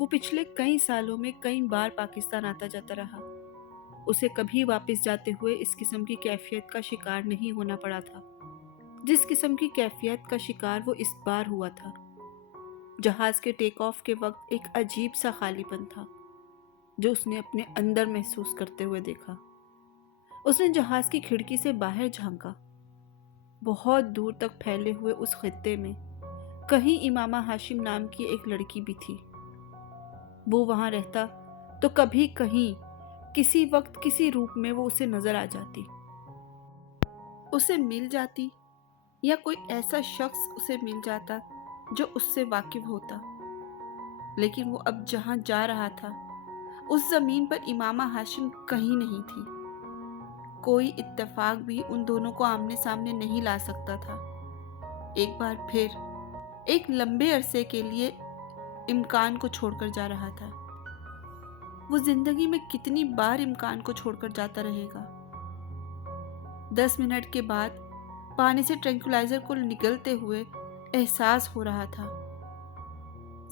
وہ پچھلے کئی سالوں میں کئی بار پاکستان آتا جاتا رہا۔ اسے کبھی واپس جاتے ہوئے اس قسم کی کیفیت کا شکار نہیں ہونا پڑا تھا جس قسم کی کیفیت کا شکار وہ اس بار ہوا تھا۔ جہاز کے ٹیک آف کے وقت ایک عجیب سا خالی پن تھا جو اس نے اپنے اندر محسوس کرتے ہوئے دیکھا۔ اس نے جہاز کی کھڑکی سے باہر جھانکا۔ بہت دور تک پھیلے ہوئے اس خطے میں کہیں امامہ ہاشم نام کی ایک لڑکی بھی تھی۔ وہ وہاں رہتا تو کبھی کہیں کسی وقت کسی روپ میں وہ اسے نظر آ جاتی، اسے مل جاتی، یا کوئی ایسا شخص اسے مل جاتا جو اس سے واقف ہوتا۔ لیکن وہ اب جہاں جا رہا تھا اس زمین پر امامہ ہاشم کہیں نہیں تھی۔ کوئی اتفاق بھی ان دونوں کو آمنے سامنے نہیں لا سکتا تھا۔ ایک بار پھر ایک لمبے عرصے کے لیے امکان کو چھوڑ کر جا رہا تھا۔ وہ زندگی میں کتنی بار امکان کو چھوڑ کر جاتا رہے گا؟ 10 منٹ کے بعد پانی سے ٹرینکولائزر کو نگلتے ہوئے احساس ہو رہا تھا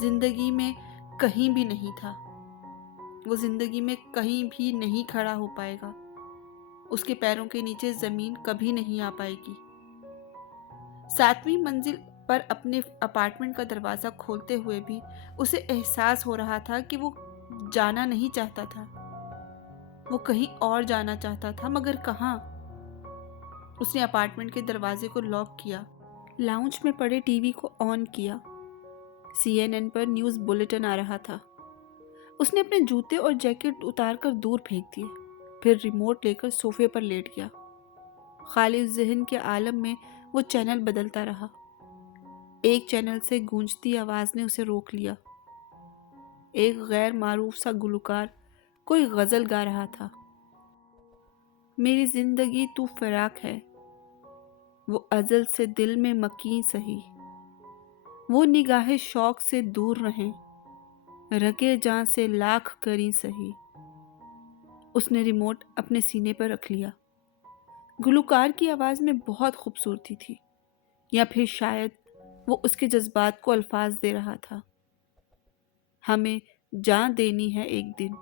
زندگی میں کہیں بھی نہیں تھا۔ وہ زندگی میں کہیں بھی نہیں کھڑا ہو پائے گا۔ اس کے پیروں کے نیچے زمین کبھی نہیں آ پائے گی۔ 7ویں منزل پر اپنے اپارٹمنٹ کا دروازہ کھولتے ہوئے بھی اسے احساس ہو رہا تھا کہ وہ جانا نہیں چاہتا تھا۔ وہ کہیں اور جانا چاہتا تھا، مگر کہاں؟ اس نے اپارٹمنٹ کے دروازے کو لاک کیا، لاؤنج میں پڑے ٹی وی کو آن کیا۔ CNN پر نیوز بلیٹن آ رہا تھا۔ اس نے اپنے جوتے اور جیکٹ اتار کر دور پھینک دیے، پھر ریموٹ لے کر صوفے پر لیٹ گیا۔ خالی ذہن کے عالم میں وہ چینل بدلتا رہا۔ ایک چینل سے گونجتی آواز نے اسے روک لیا۔ ایک غیر معروف سا گلوکار کوئی غزل گا رہا تھا۔ میری زندگی تو فراق ہے، وہ ازل سے دل میں مکیں سہی، وہ نگاہ شوق سے دور رہیں، رگے جاں سے لاکھ کریں سہی۔ اس نے ریموٹ اپنے سینے پر رکھ لیا۔ گلوکار کی آواز میں بہت خوبصورتی تھی، یا پھر شاید وہ اس کے جذبات کو الفاظ دے رہا تھا۔ ہمیں جان دینی ہے ایک دن،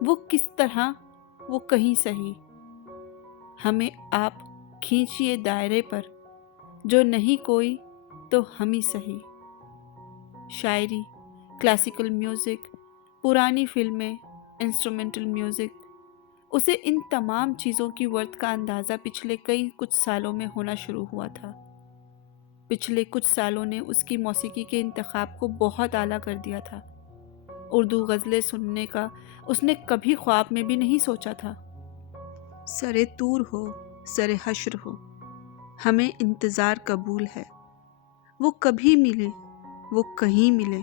وہ کس طرح، وہ کہیں سہی، ہمیں آپ کھینچیے دائرے پر، جو نہیں کوئی تو ہم ہی سہی۔ شاعری، کلاسیکل میوزک، پرانی فلمیں، انسٹرومنٹل میوزک، اسے ان تمام چیزوں کی ورث کا اندازہ پچھلے کچھ سالوں میں ہونا شروع ہوا تھا۔ پچھلے کچھ سالوں نے اس کی موسیقی کے انتخاب کو بہت اعلیٰ کر دیا تھا۔ اردو غزلیں سننے کا اس نے کبھی خواب میں بھی نہیں سوچا تھا۔ سرے طور ہو، سرے حشر ہو، ہمیں انتظار قبول ہے، وہ کبھی ملے، وہ کہیں ملے،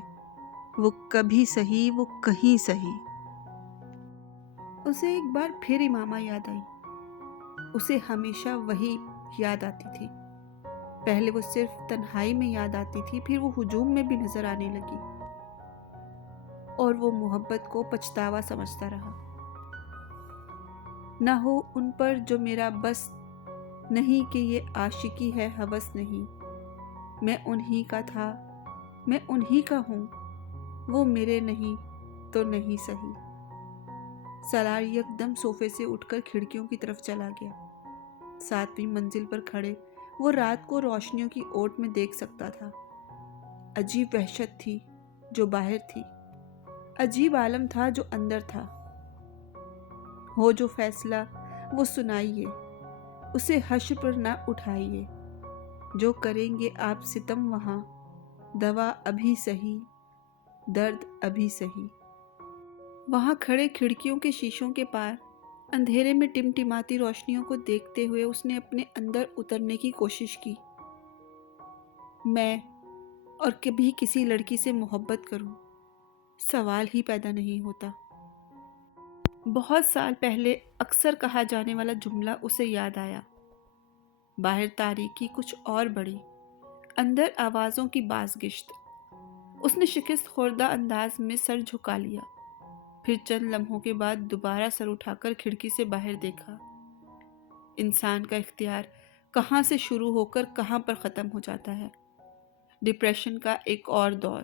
وہ کبھی سہی، وہ کہیں سہی۔ اسے ایک بار پھر امامہ یاد آئی۔ اسے ہمیشہ وہی یاد آتی تھی۔ پہلے وہ صرف تنہائی میں یاد آتی تھی، پھر وہ ہجوم میں بھی نظر آنے لگی، اور وہ محبت کو پچھتاوا سمجھتا رہا۔ نہ ہو ان پر جو میرا بس نہیں، کہ یہ عاشقی ہے ہوس نہیں، میں انہی کا تھا، میں انہی کا ہوں، وہ میرے نہیں تو نہیں سہی۔ سالار یکدم صوفے سے اٹھ کر کھڑکیوں کی طرف چلا گیا۔ 7ویں منزل پر کھڑے وہ رات کو روشنیوں کی اوٹ میں دیکھ سکتا تھا۔ عجیب وحشت تھی جو باہر تھی، عجیب عالم تھا جو اندر تھا۔ ہو جو فیصلہ وہ سنائیے، اسے حشر پر نہ اٹھائیے، جو کریں گے آپ ستم وہاں، دوا ابھی سہی، درد ابھی سہی۔ وہاں کھڑے کھڑکیوں کے شیشوں کے پار اندھیرے میں ٹمٹماتی روشنیوں کو دیکھتے ہوئے اس نے اپنے اندر اترنے کی کوشش کی۔ میں اور کبھی کسی لڑکی سے محبت کروں، سوال ہی پیدا نہیں ہوتا۔ بہت سال پہلے اکثر کہا جانے والا جملہ اسے یاد آیا۔ باہر تاریکی کچھ اور بڑی، اندر آوازوں کی بازگشت۔ اس نے شکست خوردہ انداز میں سر جھکا لیا، پھر چند لمحوں کے بعد دوبارہ سر اٹھا کر کھڑکی سے باہر دیکھا۔ انسان کا اختیار کہاں سے شروع ہو کر کہاں پر ختم ہو جاتا ہے۔ ڈپریشن کا ایک اور دور۔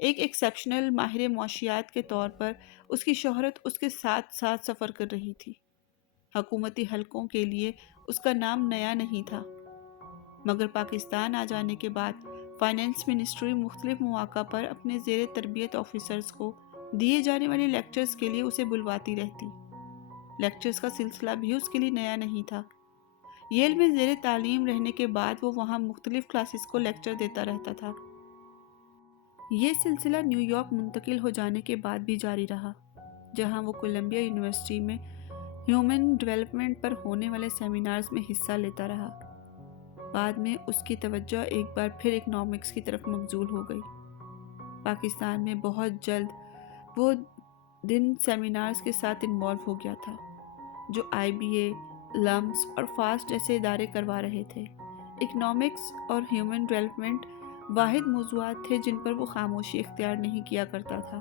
ایک ایکسیپشنل ماہر معاشیات کے طور پر اس کی شہرت اس کے ساتھ ساتھ سفر کر رہی تھی۔ حکومتی حلقوں کے لیے اس کا نام نیا نہیں تھا، مگر پاکستان آ جانے کے بعد فائنانس منسٹری مختلف مواقع پر اپنے زیر تربیت آفیسرز کو دیے جانے والے لیکچرز کے لیے اسے بلواتی رہتی۔ لیکچرز کا سلسلہ بھی اس کے لیے نیا نہیں تھا۔ ییل میں زیر تعلیم رہنے کے بعد وہ وہاں مختلف کلاسز کو لیکچر دیتا رہتا تھا۔ یہ سلسلہ نیو یارک منتقل ہو جانے کے بعد بھی جاری رہا، جہاں وہ کولمبیا یونیورسٹی میں ہیومن ڈیولپمنٹ پر ہونے والے سیمینارز میں حصہ لیتا رہا۔ بعد میں اس کی توجہ ایک بار پھر اکنامکس کی طرف مبذول ہو گئی۔ پاکستان میں بہت جلد وہ دن سیمینارز کے ساتھ انوالو ہو گیا تھا جو IBA، لمس اور فاسٹ جیسے ادارے کروا رہے تھے۔ اکنامکس اور ہیومن ڈیولپمنٹ واحد موضوعات تھے جن پر وہ خاموشی اختیار نہیں کیا کرتا تھا۔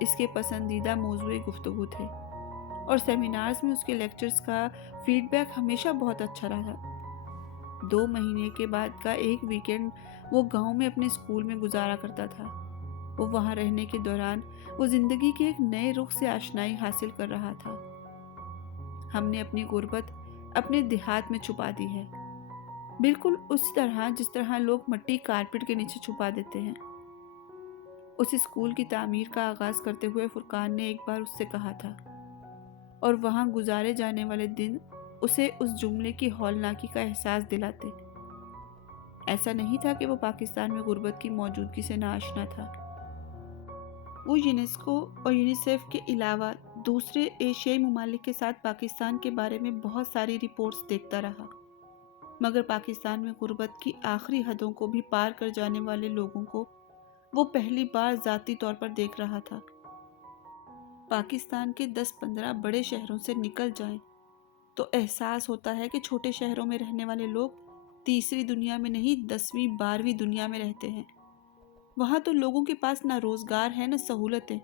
اس کے پسندیدہ موضوع گفتگو تھے اور سیمینارز میں اس کے لیکچرز کا فیڈ بیک ہمیشہ بہت اچھا رہا۔ 2 مہینے کے بعد کا ایک ویکینڈ وہ گاؤں میں اپنے اسکول میں گزارا کرتا تھا۔ وہ وہاں رہنے کے دوران وہ زندگی کے ایک نئے رخ سے آشنائی حاصل کر رہا تھا۔ ہم نے اپنی غربت اپنے دیہات میں چھپا دی ہے، بالکل اسی طرح جس طرح لوگ مٹی کارپیٹ کے نیچے چھپا دیتے ہیں۔ اس اسکول کی تعمیر کا آغاز کرتے ہوئے فرقان نے ایک بار اس سے کہا تھا، اور وہاں گزارے جانے والے دن اسے اس جملے کی ہولناکی کا احساس دلاتے۔ ایسا نہیں تھا کہ وہ پاکستان میں غربت کی موجودگی سے ناآشنا تھا۔ وہ یونیسکو اور یونیسیف کے علاوہ دوسرے ایشیائی ممالک کے ساتھ پاکستان کے بارے میں بہت ساری رپورٹس دیکھتا رہا، مگر پاکستان میں غربت کی آخری حدوں کو بھی پار کر جانے والے لوگوں کو وہ پہلی بار ذاتی طور پر دیکھ رہا تھا۔ پاکستان کے 10-15 بڑے شہروں سے نکل جائیں تو احساس ہوتا ہے کہ چھوٹے شہروں میں رہنے والے لوگ تیسری دنیا میں نہیں 10ویں-12ویں دنیا میں رہتے ہیں۔ وہاں تو لوگوں کے پاس نہ روزگار ہے نہ سہولتیں۔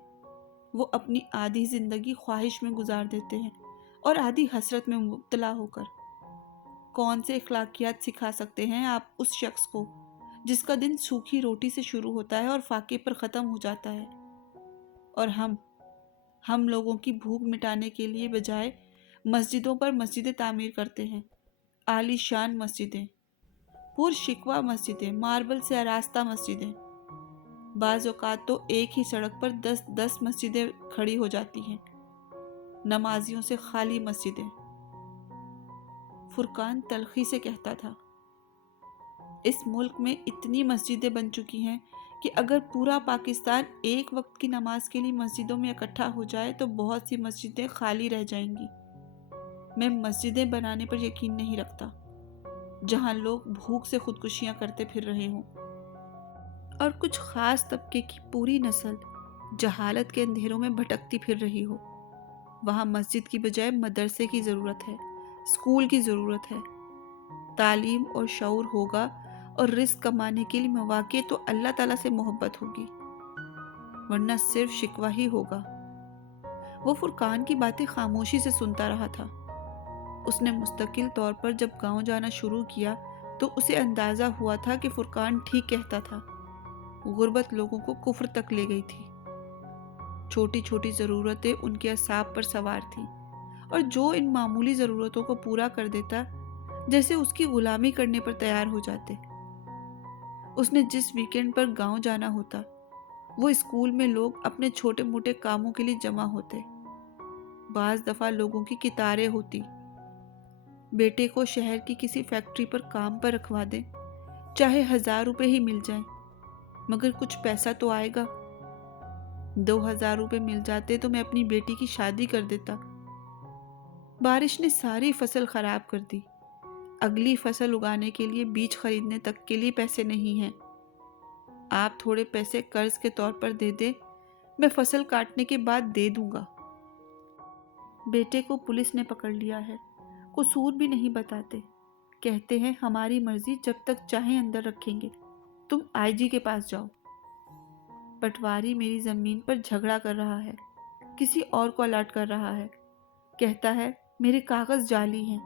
وہ اپنی آدھی زندگی خواہش میں گزار دیتے ہیں اور آدھی حسرت میں مبتلا ہو کر۔ کون سے اخلاقیات سکھا سکتے ہیں آپ اس شخص کو جس کا دن سوکھی روٹی سے شروع ہوتا ہے اور فاقے پر ختم ہو جاتا ہے؟ اور ہم لوگوں کی بھوک مٹانے کے لیے بجائے مسجدوں پر مسجدیں تعمیر کرتے ہیں، عالی شان مسجدیں، پر شکوہ مسجدیں، ماربل سے آراستہ مسجدیں۔ بعض اوقات تو ایک ہی سڑک پر 10 مسجدیں کھڑی ہو جاتی ہیں، نمازیوں سے خالی مسجدیں۔ فرقان تلخی سے کہتا تھا، اس ملک میں اتنی مسجدیں بن چکی ہیں کہ اگر پورا پاکستان ایک وقت کی نماز کے لیے مسجدوں میں اکٹھا ہو جائے تو بہت سی مسجدیں خالی رہ جائیں گی۔ میں مسجدیں بنانے پر یقین نہیں رکھتا جہاں لوگ بھوک سے خودکشیاں کرتے پھر رہے ہوں اور کچھ خاص طبقے کی پوری نسل جہالت کے اندھیروں میں بھٹکتی پھر رہی ہو۔ وہاں مسجد کی بجائے مدرسے کی ضرورت ہے، اسکول کی ضرورت ہے۔ تعلیم اور شعور ہوگا اور رزق کمانے کے لیے مواقع تو اللہ تعالیٰ سے محبت ہوگی، ورنہ صرف شکوہ ہی ہوگا۔ وہ فرقان کی باتیں خاموشی سے سنتا رہا تھا۔ اس نے مستقل طور پر جب گاؤں جانا شروع کیا تو اسے اندازہ ہوا تھا کہ فرقان ٹھیک کہتا تھا۔ غربت لوگوں کو کفر تک لے گئی تھی۔ چھوٹی چھوٹی ضرورتیں ان کے اعصاب پر سوار تھیں، اور جو ان معمولی ضرورتوں کو پورا کر دیتا جیسے اس کی غلامی کرنے پر تیار ہو جاتے۔ اس نے جس ویکینڈ پر گاؤں جانا ہوتا، وہ اسکول میں لوگ اپنے چھوٹے موٹے کاموں کے لیے جمع ہوتے۔ بعض دفعہ لوگوں کی قطاریں ہوتی۔ بیٹے کو شہر کی کسی فیکٹری پر کام پر رکھوا دیں، چاہے 1000 روپے ہی مل جائیں، مگر کچھ پیسہ تو آئے گا۔ 2000 روپے مل جاتے تو میں اپنی بیٹی کی شادی کر دیتا۔ بارش نے ساری فصل خراب کر دی۔ اگلی فصل اگانے کے لیے بیج خریدنے تک کے لیے پیسے نہیں ہیں۔ آپ تھوڑے پیسے قرض کے طور پر دے دیں، میں فصل کاٹنے کے بعد دے دوں گا۔ بیٹے کو پولیس نے پکڑ لیا ہے، قصور بھی نہیں بتاتے، کہتے ہیں ہماری مرضی، جب تک چاہیں اندر رکھیں گے، تم IG کے پاس جاؤ۔ پٹواری میری زمین پر جھگڑا کر رہا ہے، کسی اور کو الاٹ کر رہا ہے، کہتا ہے میرے کاغذ جعلی ہیں۔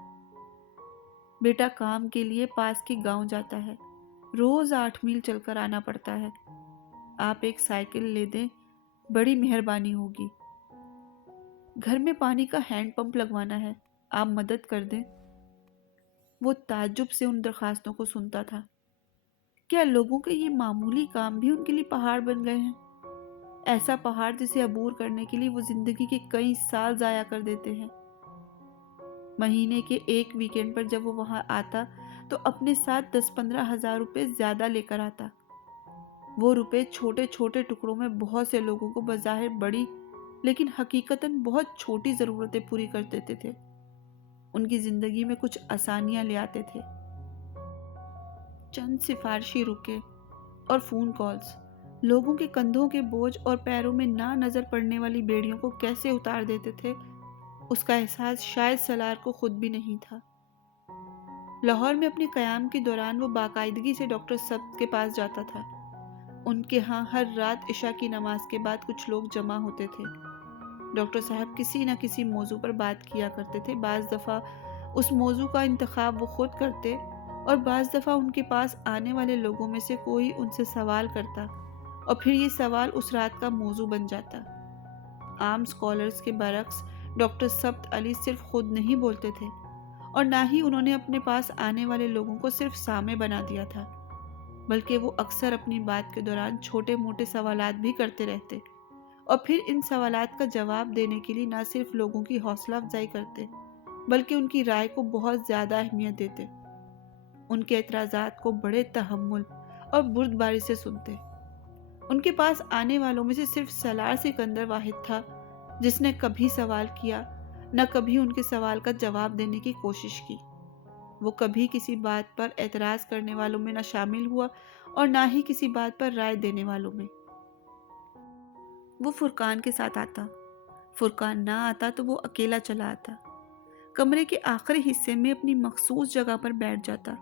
بیٹا کام کے لیے پاس کے گاؤں جاتا ہے، روز 8 میل چل کر آنا پڑتا ہے۔ آپ ایک سائیکل لے دیں، بڑی مہربانی ہوگی۔ گھر میں پانی کا ہینڈ پمپ لگوانا ہے، آپ مدد کر دیں۔ وہ تعجب سے ان درخواستوں کو سنتا تھا۔ کیا لوگوں کے یہ معمولی کام بھی ان کے لیے پہاڑ بن گئے ہیں؟ ایسا پہاڑ جسے عبور کرنے کے لیے وہ زندگی کے کئی سال ضائع کر دیتے ہیں۔ مہینے کے ایک ویکینڈ پر جب وہ وہاں آتا تو اپنے ساتھ 10-15 ہزار روپے زیادہ لے کر آتا۔ وہ روپے چھوٹے چھوٹے ٹکڑوں میں بہت سے لوگوں کو بظاہر بڑی لیکن حقیقتاً بہت چھوٹی ضرورتیں پوری کر دیتے تھے۔ ان کی زندگی میں کچھ آسانیاں لے آتے تھے۔ چند سفارشی رکے اور فون کالز لوگوں کے کندھوں کے بوجھ اور پیروں میں نہ نظر پڑنے والی بیڑیوں کو کیسے اتار دیتے تھے، اس کا احساس شاید سالار کو خود بھی نہیں تھا۔ لاہور میں اپنے قیام کے دوران وہ باقاعدگی سے ڈاکٹر سبت کے پاس جاتا تھا۔ ان کے ہاں ہر رات عشاء کی نماز کے بعد کچھ لوگ جمع ہوتے تھے۔ ڈاکٹر صاحب کسی نہ کسی موضوع پر بات کیا کرتے تھے۔ بعض دفعہ اس موضوع کا انتخاب وہ خود کرتے اور بعض دفعہ ان کے پاس آنے والے لوگوں میں سے کوئی ان سے سوال کرتا اور پھر یہ سوال اس رات کا موضوع بن جاتا۔ عام اسکالرز کے برعکس ڈاکٹر سبت علی صرف خود نہیں بولتے تھے اور نہ ہی انہوں نے اپنے پاس آنے والے لوگوں کو صرف سامع بنا دیا تھا، بلکہ وہ اکثر اپنی بات کے دوران چھوٹے موٹے سوالات بھی کرتے رہتے اور پھر ان سوالات کا جواب دینے کے لیے نہ صرف لوگوں کی حوصلہ افزائی کرتے بلکہ ان کی رائے کو بہت زیادہ اہمیت دیتے۔ ان کے اعتراضات کو بڑے تحمل اور بردباری سے سنتے۔ ان کے پاس آنے والوں میں سے صرف سالار سکندر واحد تھا جس نے کبھی سوال کیا، نہ کبھی ان کے سوال کا جواب دینے کی کوشش کی۔ وہ کبھی کسی بات پر اعتراض کرنے والوں میں نہ شامل ہوا اور نہ ہی کسی بات پر رائے دینے والوں میں۔ وہ فرقان کے ساتھ آتا، فرقان نہ آتا تو وہ اکیلا چلا آتا، کمرے کے آخری حصے میں اپنی مخصوص جگہ پر بیٹھ جاتا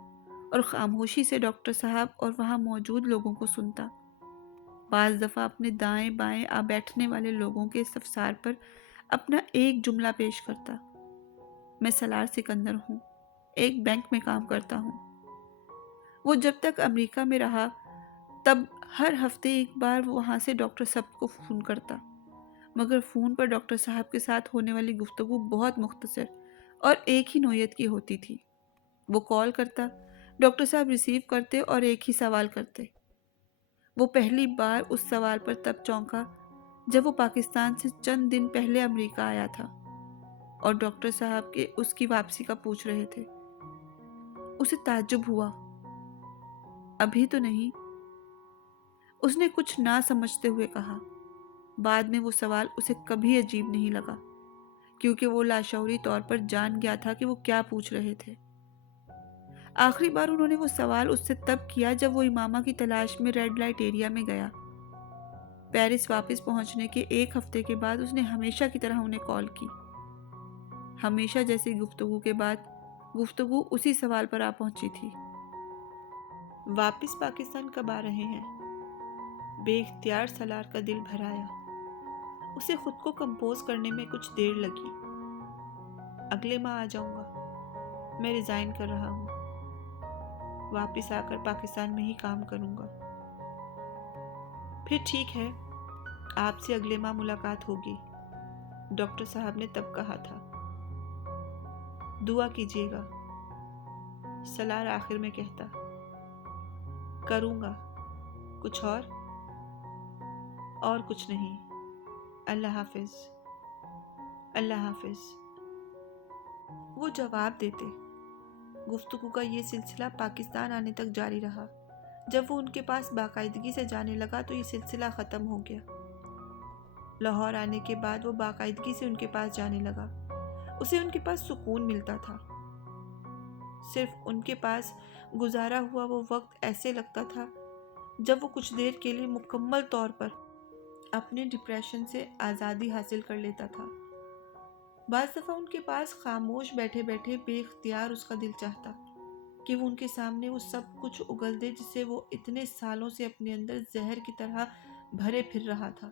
اور خاموشی سے ڈاکٹر صاحب اور وہاں موجود لوگوں کو سنتا۔ بعض دفعہ اپنے دائیں بائیں آ بیٹھنے والے لوگوں کے استفسار پر اپنا ایک جملہ پیش کرتا۔ میں سالار سکندر ہوں، ایک بینک میں کام کرتا ہوں۔ وہ جب تک امریکہ میں رہا تب ہر ہفتے ایک بار وہاں سے ڈاکٹر سبت کو فون کرتا، مگر فون پر ڈاکٹر صاحب کے ساتھ ہونے والی گفتگو بہت مختصر اور ایک ہی نوعیت کی ہوتی تھی۔ وہ کال کرتا، ڈاکٹر صاحب ریسیو کرتے اور ایک ہی سوال کرتے۔ وہ پہلی بار اس سوال پر تب چونکا جب وہ پاکستان سے چند دن پہلے امریکہ آیا تھا اور ڈاکٹر صاحب کے اس کی واپسی کا پوچھ رہے تھے۔ اسے تعجب ہوا۔ ابھی تو نہیں، اس نے کچھ نہ سمجھتے ہوئے کہا۔ بعد میں وہ سوال اسے کبھی عجیب نہیں لگا کیونکہ وہ لاشعوری طور پر جان گیا تھا کہ وہ کیا پوچھ رہے تھے۔ آخری بار انہوں نے وہ سوال اس سے تب کیا جب وہ امامہ کی تلاش میں ریڈ لائٹ ایریا میں گیا۔ پیرس واپس پہنچنے کے ایک ہفتے کے بعد اس نے ہمیشہ کی طرح انہیں کال کی۔ ہمیشہ جیسی گفتگو کے بعد گفتگو اسی سوال پر آ پہنچی تھی۔ واپس پاکستان کب آ رہے ہیں؟ بے اختیار سالار کا دل بھر آیا۔ اسے خود کو کمپوز کرنے میں کچھ دیر لگی۔ اگلے ماہ آ جاؤں گا، میں ریزائن کر رہا ہوں، واپس آ کر پاکستان میں ہی کام کروں گا۔ پھر ٹھیک ہے، آپ سے اگلے ماہ ملاقات ہوگی، ڈاکٹر صاحب نے تب کہا تھا۔ دعا کیجیے گا، سالار آخر میں کہتا۔ کروں گا، کچھ اور کچھ نہیں، اللہ حافظ، اللہ حافظ۔ وہ جواب دیتے۔ گفتگو کا یہ سلسلہ پاکستان آنے تک جاری رہا۔ جب وہ ان کے پاس باقاعدگی سے جانے لگا تو یہ سلسلہ ختم ہو گیا۔ لاہور آنے کے بعد وہ باقاعدگی سے ان کے پاس جانے لگا۔ اسے ان کے پاس سکون ملتا تھا۔ صرف ان کے پاس گزارا ہوا وہ وقت ایسے لگتا تھا جب وہ کچھ دیر کے لیے مکمل طور پر اپنے ڈپریشن سے آزادی حاصل کر لیتا تھا۔ بعض دفعہ ان کے پاس خاموش بیٹھے بیٹھے بے اختیار اس کا دل چاہتا کہ وہ ان کے سامنے وہ سب کچھ اگل دے جسے وہ اتنے سالوں سے اپنے اندر زہر کی طرح بھرے پھر رہا تھا۔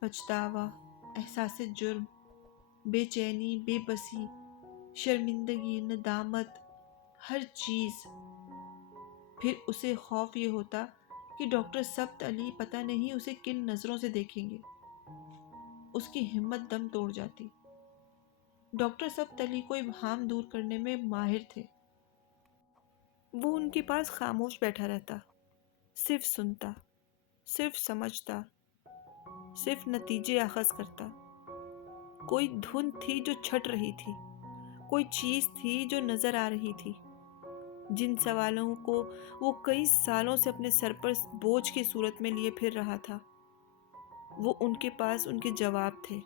پچھتاوا، احساس جرم، بے چینی، بے بسی، شرمندگی، ندامت، ہر چیز۔ پھر اسے خوف یہ ہوتا کہ ڈاکٹر سبت علی پتہ نہیں اسے کن نظروں سے دیکھیں گے۔ اس کی ہمت دم توڑ جاتی۔ ڈاکٹر سبت علی کو ابہام دور کرنے میں ماہر تھے۔ وہ ان کے پاس خاموش بیٹھا رہتا، صرف سنتا، صرف سمجھتا، صرف نتیجے اخذ کرتا۔ کوئی دھن تھی جو چھٹ رہی تھی، کوئی چیز تھی جو نظر آ رہی تھی۔ جن سوالوں کو وہ کئی سالوں سے اپنے سر پر بوجھ کی صورت میں لیے پھر رہا تھا، وہ ان کے پاس ان کے جواب تھے۔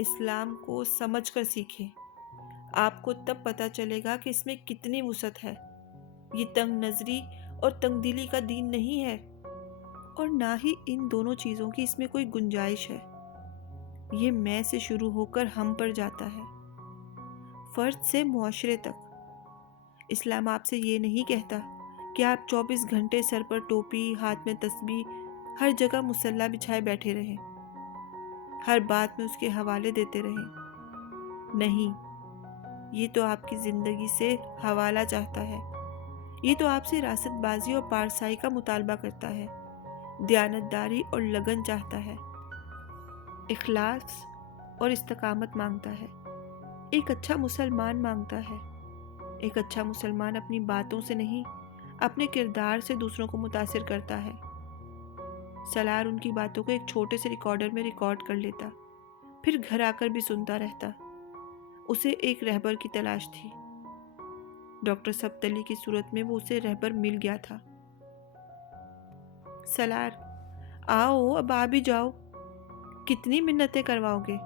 اسلام کو سمجھ کر سیکھیں، آپ کو تب پتہ چلے گا کہ اس میں کتنی وسعت ہے۔ یہ تنگ نظری اور تنگ دلی کا دین نہیں ہے، اور نہ ہی ان دونوں چیزوں کی اس میں کوئی گنجائش ہے۔ یہ میں سے شروع ہو کر ہم پر جاتا ہے، فرد سے معاشرے تک۔ اسلام آپ سے یہ نہیں کہتا کہ آپ 24 گھنٹے سر پر ٹوپی، ہاتھ میں تسبیح، ہر جگہ مصلی بچھائے بیٹھے رہیں، ہر بات میں اس کے حوالے دیتے رہیں۔ نہیں، یہ تو آپ کی زندگی سے حوالہ چاہتا ہے، یہ تو آپ سے راست بازی اور پارسائی کا مطالبہ کرتا ہے، دیانتداری اور لگن چاہتا ہے، اخلاص اور استقامت مانگتا ہے، ایک اچھا مسلمان مانگتا ہے۔ ایک اچھا مسلمان اپنی باتوں سے نہیں، اپنے کردار سے دوسروں کو متاثر کرتا ہے۔ سالار ان کی باتوں کو ایک چھوٹے سے ریکارڈر میں ریکارڈ کر لیتا، پھر گھر آ کر بھی سنتا رہتا۔ اسے ایک رہبر کی تلاش تھی۔ ڈاکٹر سبت علی کی صورت میں وہ اسے رہبر مل گیا تھا۔ سالار، آؤ اب آ بھی جاؤ، کتنی منتیں کرواؤ گے؟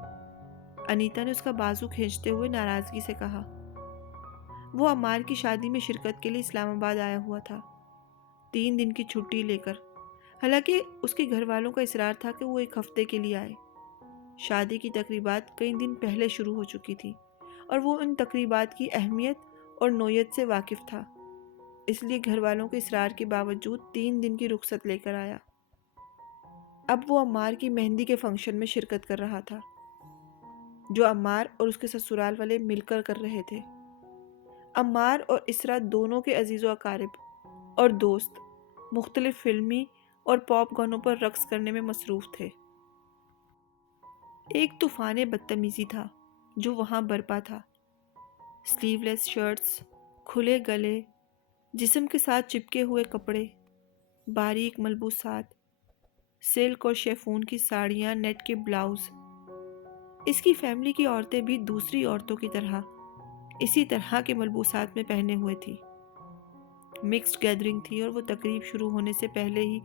انیتا نے اس کا بازو کھینچتے ہوئے ناراضگی سے کہا۔ وہ عمار کی شادی میں شرکت کے لیے اسلام آباد آیا ہوا تھا، 3 دن کی چھٹی لے کر۔ حالانکہ اس کے گھر والوں کا اصرار تھا کہ وہ 1 ہفتے کے لیے آئے۔ شادی کی تقریبات کئی دن پہلے شروع ہو چکی تھی، اور وہ ان تقریبات کی اہمیت اور نوعیت سے واقف تھا، اس لیے گھر والوں کے اصرار کے باوجود 3 دن کی رخصت لے کر آیا۔ اب وہ عمار کی مہندی کے فنکشن میں شرکت کر رہا تھا، جو عمار اور اس کے سسرال والے مل کر رہے تھے۔ عمار اور اسرا دونوں کے عزیز و اقارب اور دوست مختلف فلمی اور پاپ گانوں پر رقص کرنے میں مصروف تھے۔ ایک طوفان بدتمیزی تھا جو وہاں برپا تھا۔ سلیو لیس شرٹس، کھلے گلے، جسم کے ساتھ چپکے ہوئے کپڑے، باریک ملبوسات، سلک اور شیفون کی ساڑیاں، نیٹ کے بلاؤز۔ اس کی فیملی کی عورتیں بھی دوسری عورتوں کی طرح اسی طرح کے ملبوسات میں پہنے ہوئے تھی۔ مکسڈ گیدرنگ تھی، اور وہ تقریب شروع ہونے سے پہلے ہی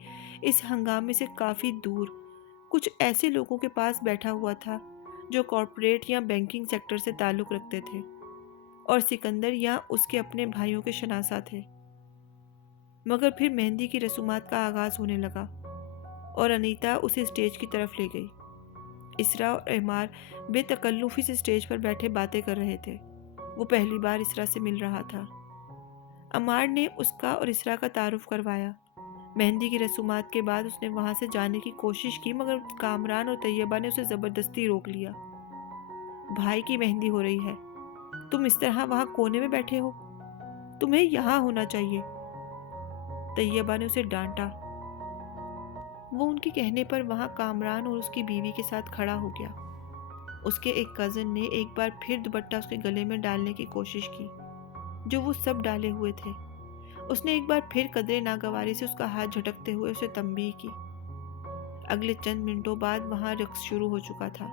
اس ہنگامے سے کافی دور کچھ ایسے لوگوں کے پاس بیٹھا ہوا تھا جو کارپوریٹ یا بینکنگ سیکٹر سے تعلق رکھتے تھے، اور سکندر یا اس کے اپنے بھائیوں کے شناسہ تھے۔ مگر پھر مہندی کی رسومات کا آغاز ہونے لگا، اور انیتا اسے اسٹیج کی طرف لے گئی۔ اسرا اور عمار بے تکلفی سے اسٹیج پر بیٹھے باتیں کر رہے تھے۔ وہ پہلی بار اسرا سے مل رہا تھا۔ عمار نے اس کا اور اسرا کا تعارف کروایا۔ مہندی کی رسومات کے بعد اس نے وہاں سے جانے کی کوشش کی، مگر کامران اور طیبہ نے اسے زبردستی روک لیا۔ بھائی کی مہندی ہو رہی ہے، تم اس طرح وہاں کونے میں بیٹھے ہو، تمہیں یہاں ہونا چاہیے، طیبہ نے اسے ڈانٹا۔ وہ ان کے کہنے پر وہاں کامران اور اس کی بیوی کے ساتھ کھڑا ہو گیا۔ اس کے ایک کزن نے ایک بار پھر دوپٹہ اس کے گلے میں ڈالنے کی کوشش کی، جو وہ سب ڈالے ہوئے تھے۔ اس نے ایک بار پھر قدرے ناگواری سے اس کا ہاتھ جھٹکتے ہوئے اسے تنبیہ کی۔ اگلے چند منٹوں بعد وہاں رقص شروع ہو چکا تھا۔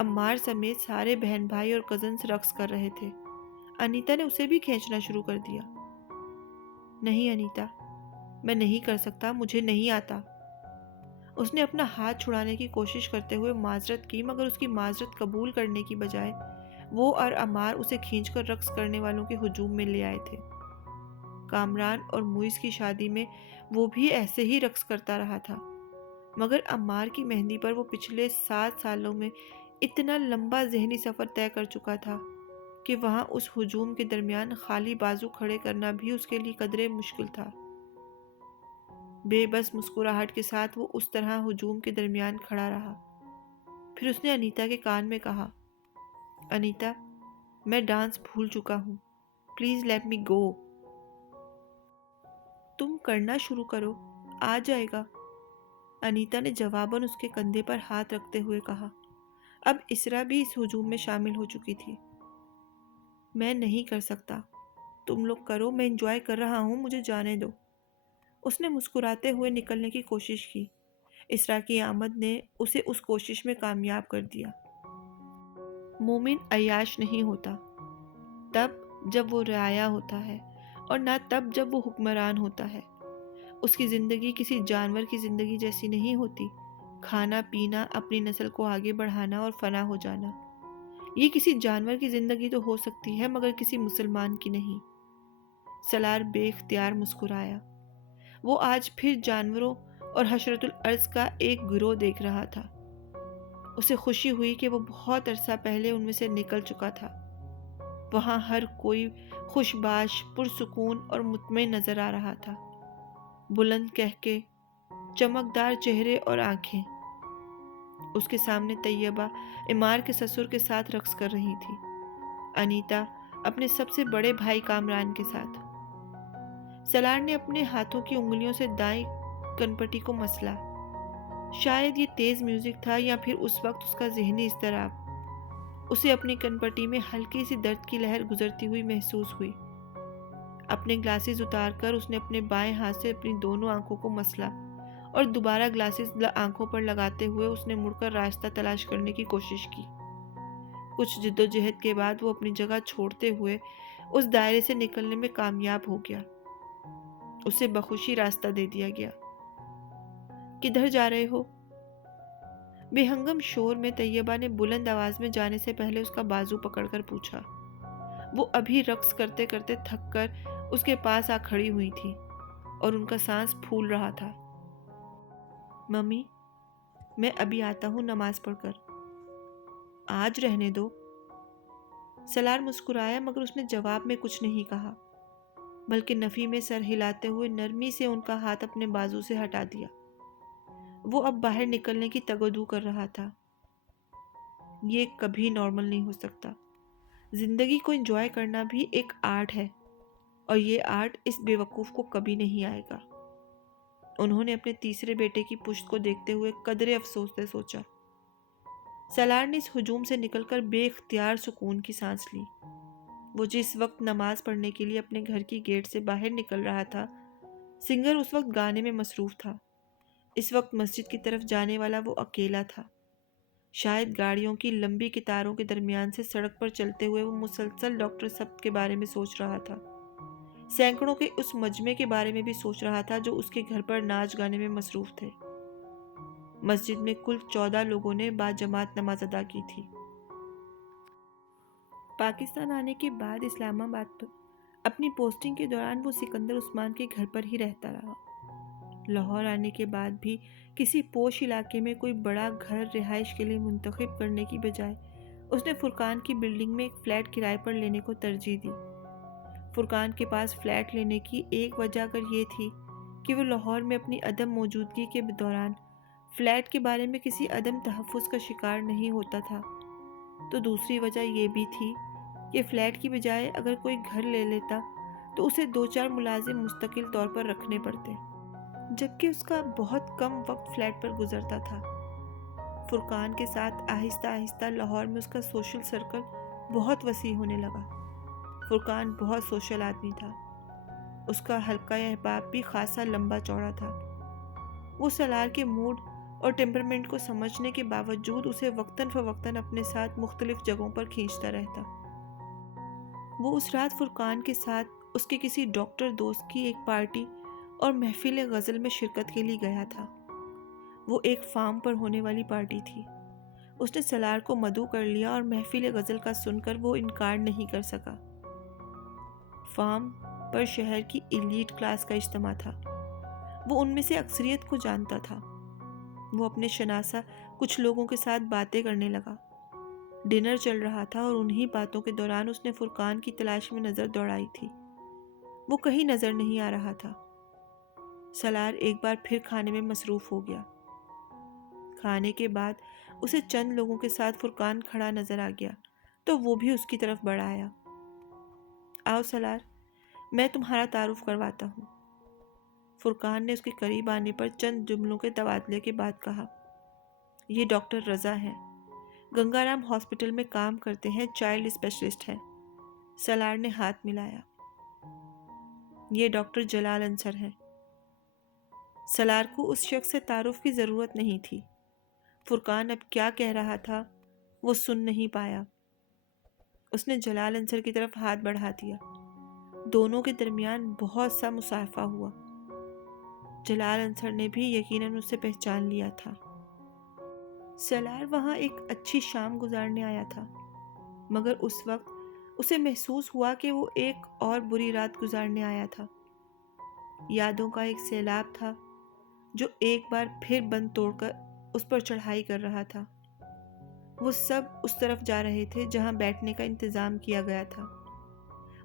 عمار سمیت سارے بہن بھائی اور کزنز رقص کر رہے تھے۔ انیتا نے اسے بھی کھینچنا شروع کر دیا۔ نہیں انیتا، میں نہیں کر سکتا، مجھے نہیں آتا۔ اس نے اپنا ہاتھ چھڑانے کی کوشش کرتے ہوئے معذرت کی، مگر اس کی معذرت قبول کرنے کی بجائے وہ اور عمار اسے کھینچ کر رقص کرنے والوں کے ہجوم میں لے آئے تھے۔ کامران اور موئز کی شادی میں وہ بھی ایسے ہی رقص کرتا رہا تھا، مگر عمار کی مہندی پر وہ پچھلے 7 سالوں میں اتنا لمبا ذہنی سفر طے کر چکا تھا کہ وہاں اس ہجوم کے درمیان خالی بازو کھڑے کرنا بھی اس کے لیے قدرے مشکل تھا۔ بے بس مسکراہٹ کے ساتھ وہ اس طرح ہجوم کے درمیان کھڑا رہا۔ پھر اس نے انیتا کے کان میں کہا، انیتا، میں ڈانس بھول چکا ہوں، پلیز لیٹ می گو۔ تم کرنا شروع کرو، آ جائے گا، انیتا نے جواباً اس کے کندھے پر ہاتھ رکھتے ہوئے کہا۔ اب اسرا بھی اس ہجوم میں شامل ہو چکی تھی۔ میں نہیں کر سکتا، تم لوگ کرو، میں انجوائے کر رہا ہوں، مجھے جانے دو۔ اس نے مسکراتے ہوئے نکلنے کی کوشش کی۔ اسرا کی آمد نے اسے اس کوشش میں کامیاب کر دیا۔ مومن عیاش نہیں ہوتا تب جب وہ رعایا ہوتا ہے، اور نہ تب جب وہ حکمران ہوتا ہے۔ اس کی زندگی کسی جانور کی زندگی جیسی نہیں ہوتی، کھانا پینا، اپنی نسل کو آگے بڑھانا اور فنا ہو جانا۔ یہ کسی جانور کی زندگی تو ہو سکتی ہے مگر کسی مسلمان کی نہیں۔ سالار بے اختیار مسکرایا۔ وہ آج پھر جانوروں اور حشرت الارض کا ایک گروہ دیکھ رہا تھا۔ اسے خوشی ہوئی کہ وہ بہت عرصہ پہلے ان میں سے نکل چکا تھا۔ وہاں ہر کوئی خوش باش، پرسکون اور مطمئن نظر آ رہا تھا۔ بلند کہکے، چمکدار چہرے اور آنکھیں۔ اس کے سامنے طیبہ عمار کے سسر کے ساتھ رقص کر رہی تھی، انیتا اپنے سب سے بڑے بھائی کامران کے ساتھ۔ سالار نے اپنے ہاتھوں کی انگلیوں سے دائیں کنپٹی کو مسلا۔ شاید یہ تیز میوزک تھا یا پھر اس وقت اس کا ذہنی اضطراب۔ اسے اپنی کنپٹی میں ہلکی سی درد کی لہر گزرتی ہوئی محسوس ہوئی۔ اپنے گلاسز اتار کر اس نے اپنے بائیں ہاتھ سے اپنی دونوں آنکھوں کو مسلا اور دوبارہ گلاسز آنکھوں پر لگاتے ہوئے اس نے مڑ کر راستہ تلاش کرنے کی کوشش کی۔ کچھ جد و جہد کے بعد وہ اپنی جگہ چھوڑتے ہوئے اس دائرے سے نکلنے میں کامیاب ہو گیا۔ اسے بخوشی راستہ دے دیا گیا۔ کدھر جا رہے ہو؟ بے ہنگم شور میں طیبہ نے بلند آواز میں جانے سے پہلے اس کا بازو پکڑ کر پوچھا۔ وہ ابھی رقص کرتے کرتے تھک کر اس کے پاس آ کھڑی ہوئی تھی اور ان کا سانس پھول رہا تھا۔ ممی، میں ابھی آتا ہوں نماز پڑھ کر، آج رہنے دو۔ سالار مسکرایا مگر اس نے جواب میں کچھ نہیں کہا، بلکہ نفی میں سر ہلاتے ہوئے نرمی سے ان کا ہاتھ اپنے بازو سے ہٹا دیا۔ وہ اب باہر نکلنے کی تگودو کر رہا تھا۔ یہ کبھی نارمل نہیں ہو سکتا۔ زندگی کو انجوائے کرنا بھی ایک آرٹ ہے، اور یہ آرٹ اس بے وقوف کو کبھی نہیں آئے گا۔ انہوں نے اپنے تیسرے بیٹے کی پشت کو دیکھتے ہوئے قدرے افسوس سے سوچا۔ سالار نے اس ہجوم سے نکل کر بے اختیار سکون کی سانس لی۔ وہ جس وقت نماز پڑھنے کے لیے اپنے گھر کی گیٹ سے باہر نکل رہا تھا، سنگر اس وقت گانے میں مصروف تھا۔ اس وقت مسجد کی طرف جانے والا وہ اکیلا تھا۔ شاید گاڑیوں کی لمبی قطاروں کے درمیان سے سڑک پر چلتے ہوئے وہ مسلسل ڈاکٹر سبت کے بارے میں سوچ رہا تھا، سینکڑوں کے اس مجمع کے بارے میں بھی سوچ رہا تھا جو اس کے گھر پر ناچ گانے میں مصروف تھے۔ مسجد میں کل 14 لوگوں نے باجماعت نماز ادا کی تھی۔ پاکستان آنے کے بعد اسلام آباد پر اپنی پوسٹنگ کے دوران وہ سکندر عثمان کے گھر پر ہی رہتا رہا۔ لاہور آنے کے بعد بھی کسی پوش علاقے میں کوئی بڑا گھر رہائش کے لیے منتخب کرنے کی بجائے اس نے فرقان کی بلڈنگ میں ایک فلیٹ کرائے پر لینے کو ترجیح دی۔ فرقان کے پاس فلیٹ لینے کی ایک وجہ اگر یہ تھی کہ وہ لاہور میں اپنی عدم موجودگی کے دوران فلیٹ کے بارے میں کسی عدم تحفظ کا شکار نہیں ہوتا تھا، تو دوسری وجہ یہ بھی تھی کہ فلیٹ کی بجائے اگر کوئی گھر لے لیتا تو اسے 2-4 ملازم مستقل طور پر رکھنے پڑتے، جبکہ اس کا بہت کم وقت فلیٹ پر گزرتا تھا۔ فرقان کے ساتھ آہستہ آہستہ لاہور میں اس کا سوشل سرکل بہت وسیع ہونے لگا۔ فرقان بہت سوشل آدمی تھا۔ اس کا حلقہ احباب بھی خاصا لمبا چوڑا تھا۔ وہ سالار کے موڈ اور ٹیمپرمنٹ کو سمجھنے کے باوجود اسے وقتاً فوقتاً اپنے ساتھ مختلف جگہوں پر کھینچتا رہتا۔ وہ اس رات فرقان کے ساتھ اس کے کسی ڈاکٹر دوست کی ایک پارٹی اور محفل غزل میں شرکت کے لیے گیا تھا۔ وہ ایک فارم پر ہونے والی پارٹی تھی۔ اس نے سالار کو مدعو کر لیا اور محفل غزل کا سن کر وہ انکار نہیں کر سکا۔ فارم پر شہر کی ایلیٹ کلاس کا اجتماع تھا۔ وہ ان میں سے اکثریت کو جانتا تھا۔ وہ اپنے شناسہ کچھ لوگوں کے ساتھ باتیں کرنے لگا۔ ڈنر چل رہا تھا اور انہی باتوں کے دوران اس نے فرقان کی تلاش میں نظر دوڑائی تھی۔ وہ کہیں نظر نہیں آ رہا تھا۔ سالار ایک بار پھر کھانے میں مصروف ہو گیا۔ کھانے کے بعد اسے چند لوگوں کے ساتھ فرقان کھڑا نظر آ گیا تو وہ بھی اس کی طرف بڑھ آیا۔ آؤ سالار، میں تمہارا تعارف کرواتا ہوں۔ فرقان نے اس کے قریب آنے پر چند جملوں کے تبادلے کے بعد کہا، یہ ڈاکٹر رضا ہیں، گنگا رام ہاسپٹل میں کام کرتے ہیں، چائلڈ اسپیشلسٹ ہیں۔ سلار نے ہاتھ ملایا۔ یہ ڈاکٹر جلال انصر ہیں۔ سلار کو اس شخص سے تعارف کی ضرورت نہیں تھی۔ فرقان اب کیا کہہ رہا تھا وہ سن نہیں پایا۔ اس نے جلال انصر کی طرف ہاتھ بڑھا دیا۔ دونوں کے درمیان بہت سا مصافحہ ہوا۔ جلال انصر نے بھی یقیناً اسے پہچان لیا تھا۔ سلار وہاں ایک اچھی شام گزارنے آیا تھا، مگر اس وقت اسے محسوس ہوا کہ وہ ایک اور بری رات گزارنے آیا تھا۔ یادوں کا ایک سیلاب تھا جو ایک بار پھر بند توڑ کر اس پر چڑھائی کر رہا تھا۔ وہ سب اس طرف جا رہے تھے جہاں بیٹھنے کا انتظام کیا گیا تھا۔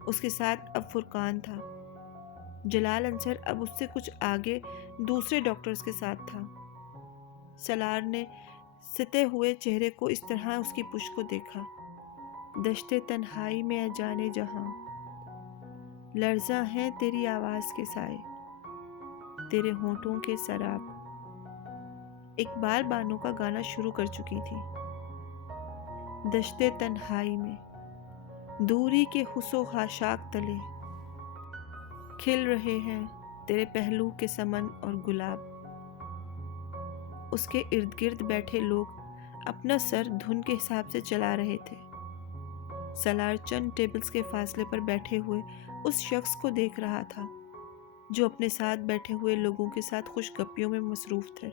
اس کے ساتھ اب فرقان تھا۔ جلال انصر اب اس سے کچھ آگے دوسرے ڈاکٹرز کے ساتھ تھا۔ سلار نے ستے ہوئے چہرے کو اس طرح اس کی پشت کو دیکھا۔ دشتے تنہائی میں اے جانے جہاں، لرزاں ہیں تیری آواز کے سائے، تیرے ہونٹوں کے سراب۔ اقبال بانو کا گانا شروع کر چکی تھی۔ دشتے تنہائی میں، دوری کے حس و خاشاک تلے، کھل رہے ہیں تیرے پہلو کے سمن اور گلاب۔ اس کے ارد گرد بیٹھے لوگ اپنا سر دھن کے حساب سے چلا رہے تھے۔ سلار چند ٹیبلز کے فاصلے پر بیٹھے ہوئے اس شخص کو دیکھ رہا تھا جو اپنے ساتھ بیٹھے ہوئے لوگوں کے ساتھ خوش گپیوں میں مصروف تھے۔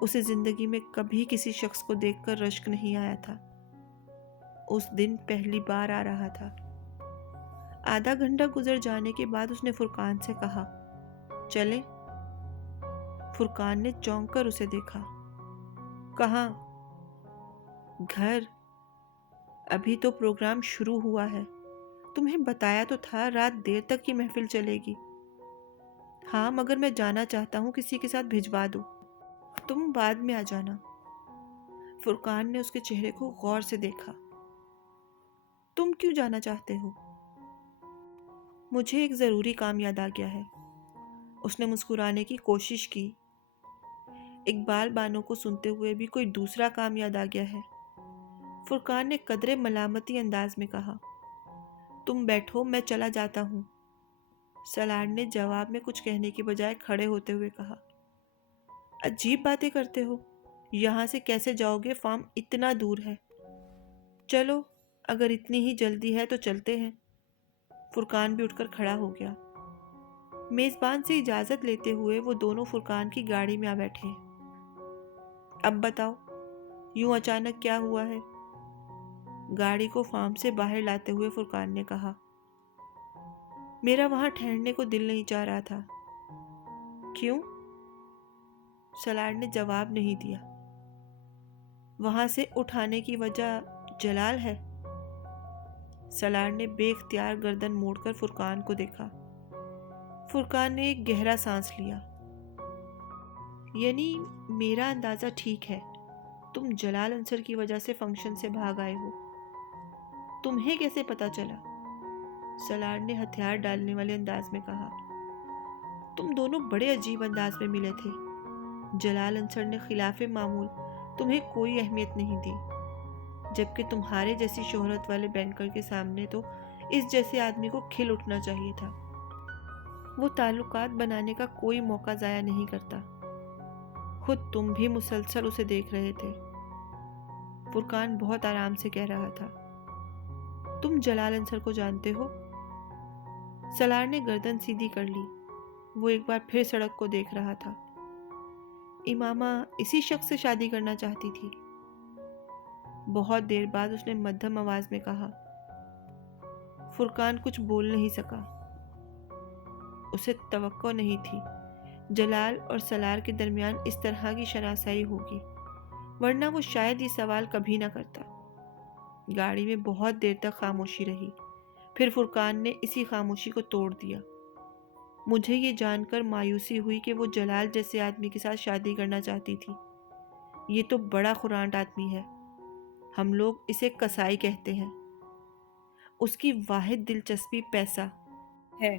اسے زندگی میں کبھی کسی شخص کو دیکھ کر رشک نہیں آیا تھا۔ اس دن پہلی بار آ رہا تھا۔ آدھا گھنٹہ گزر جانے کے بعد اس نے فرقان سے کہا، چلیں؟ فرقان نے چونک کر اسے دیکھا۔ کہاں؟ گھر۔ ابھی تو پروگرام شروع ہوا ہے۔ تمہیں بتایا تو تھا رات دیر تک کی محفل چلے گی۔ ہاں مگر میں جانا چاہتا ہوں، کسی کے ساتھ بھجوا دو۔ تم بعد میں آ جانا۔ فرقان نے اس کے چہرے کو غور سے دیکھا۔ تم کیوں جانا چاہتے ہو؟ مجھے ایک ضروری کام یاد آ گیا ہے۔ اس نے مسکرانے کی کوشش کی۔ اقبال بانو کو سنتے ہوئے بھی کوئی دوسرا کام یاد آ گیا ہے۔ فرقان نے قدرے ملامتی انداز میں کہا، تم بیٹھو، میں چلا جاتا ہوں۔ سلار نے جواب میں کچھ کہنے کی بجائے کھڑے ہوتے ہوئے کہا، عجیب باتیں کرتے ہو، یہاں سے کیسے جاؤ گے؟ فارم اتنا دور ہے۔ چلو اگر اتنی ہی جلدی ہے تو چلتے ہیں۔ فرقان بھی اٹھ کر کھڑا ہو گیا۔ میزبان سے اجازت لیتے ہوئے وہ دونوں فرقان کی گاڑی میں آ بیٹھے۔ اب بتاؤ یوں اچانک کیا ہوا ہے؟ گاڑی کو فارم سے باہر لاتے ہوئے فرقان نے کہا، میرا وہاں ٹھہرنے کو دل نہیں چاہ رہا تھا۔ کیوں؟ سلار نے جواب نہیں دیا۔ وہاں سے اٹھانے کی وجہ جلال ہے؟ سلار نے بے اختیار گردن موڑ کر فرقان کو دیکھا۔ فرقان نے ایک گہرا سانس لیا۔ یعنی میرا اندازہ ٹھیک ہے، تم جلال انصر کی وجہ سے فنکشن سے بھاگ آئے ہو۔ تمہیں کیسے پتا چلا؟ سلار نے ہتھیار ڈالنے والے انداز میں کہا، تم دونوں بڑے عجیب انداز میں ملے تھے۔ جلال انصر نے خلاف معمول تمہیں کوئی اہمیت نہیں دی، جبکہ تمہارے جیسی شہرت والے بینکر کے سامنے تو اس جیسے آدمی کو کھل اٹھنا چاہیے تھا۔ وہ تعلقات بنانے کا کوئی موقع ضائع نہیں کرتا۔ خود تم بھی مسلسل اسے دیکھ رہے تھے۔ فرقان بہت آرام سے کہہ رہا تھا، تم جلال انصر کو جانتے ہو؟ سلار نے گردن سیدھی کر لی۔ وہ ایک بار پھر سڑک کو دیکھ رہا تھا۔ امامہ اسی شخص سے شادی کرنا چاہتی تھی۔ بہت دیر بعد اس نے مدھم آواز میں کہا۔ فرقان کچھ بول نہیں سکا۔ اسے توقع نہیں تھی جلال اور سلار کے درمیان اس طرح کی شناسائی ہوگی، ورنہ وہ شاید یہ سوال کبھی نہ کرتا۔ گاڑی میں بہت دیر تک خاموشی رہی، پھر فرقان نے اسی خاموشی کو توڑ دیا۔ مجھے یہ جان کر مایوسی ہوئی کہ وہ جلال جیسے آدمی کے ساتھ شادی کرنا چاہتی تھی۔ یہ تو بڑا خرانٹ آدمی ہے، ہم لوگ اسے کسائی کہتے ہیں۔ اس کی واحد دلچسپی پیسہ ہے۔